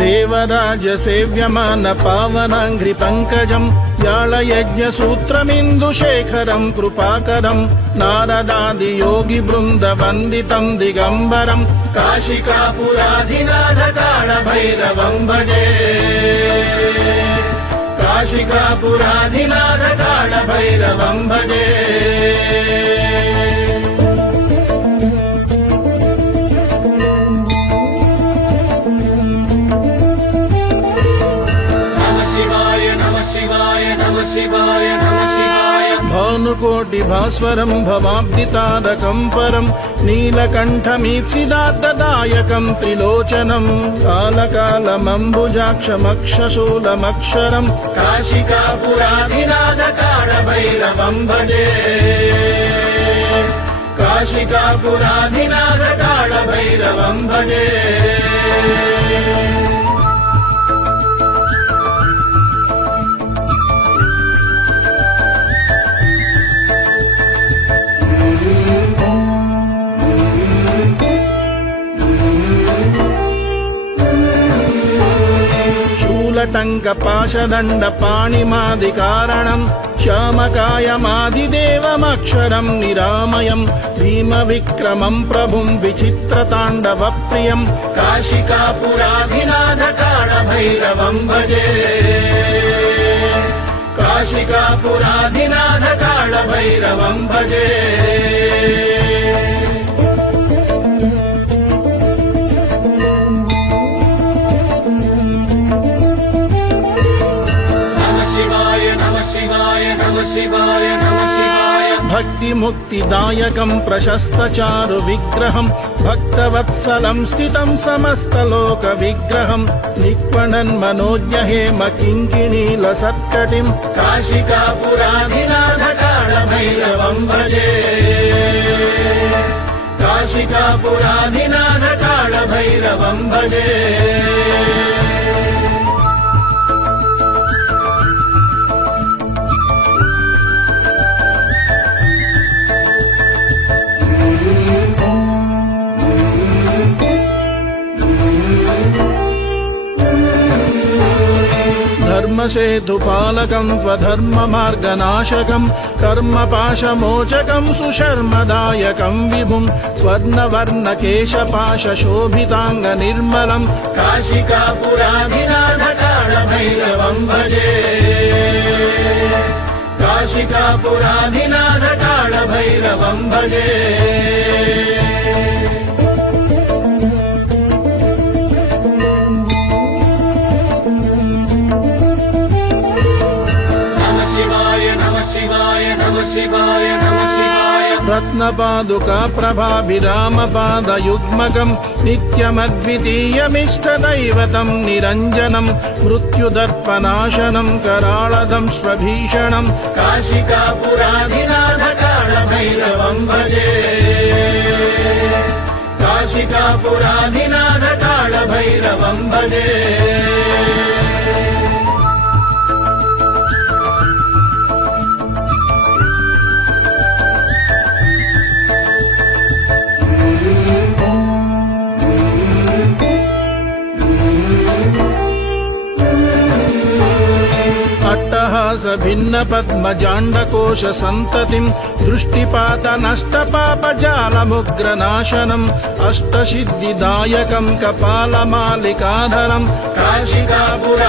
देवराजसेव्यमान पावनाङ्घ्रि पङ्कजं याळयज्ञसूत्रमिन्दुशेखरं कृपाकरं नारदादियोगिवृन्दवन्दितं दिगम्बरं काशिकापुराधिनाथ कालभैरवं भजे काशिकापुराधिनाथ कालभैरवं भजे भानुकोटिभास्वरं भवाब्दितारकं परं नीलकण्ठमीप्सिदात्तदायकं त्रिलोचनं कालकालमम्बुजाक्षमक्षशूलमक्षरं काशिकापुराधिनाथ कालभैरवं भजे काशिकापुराधिनाथ कालभैरवं भजे शूलटङ्कपाशदण्डपाणिमादिकारणं श्यामकायमादिदेवमक्षरं निरामयं भीमविक्रमं प्रभुं विचित्रताण्डवप्रियं काशिकापुराधिनाथ कालभैरवं भजे काशिकापुराधिनाथ कालभैरवं भजे भक्तिमुक्तिदायकं प्रशस्तचारु विग्रहं भक्तवत्सलं स्थितं समस्तलोकविग्रहं निक्वणन् मनोज्ञहेम किङ्किणीलसत्कटिं काशिकापुराधिनाथ कालभैरवं भजे काशिकापुराधिनाथ कालभैरवं भजे धर्मसेतुपालकं त्वधर्ममार्गनाशकं कर्मपाशमोचकं सुशर्मदायकं विभुं स्वर्णवर्णकेशपाशशोभिताङ्गनिर्मलं काशिकापुराधिनाथ कालभैरवं भजे काशिकापुराधिनाथ कालभैरवं भजे रत्नपादुका प्रभाभिरामपादयुग्मकं नित्यमद्वितीयमिष्टदैवतं निरञ्जनं मृत्युदर्पनाशनं कराळदं स्वभीषणं काशिकापुराधिनाथ कालभैरवं भजे काशिकापुराधिनाथ कालभैरवं भजे भिन्नपद्मजाण्डकोश सन्ततिं दृष्टिपात नष्टपापजालमुग्रनाशनम् अष्टसिद्धिदायकं कपालमालिकाधरं काशिकापुरा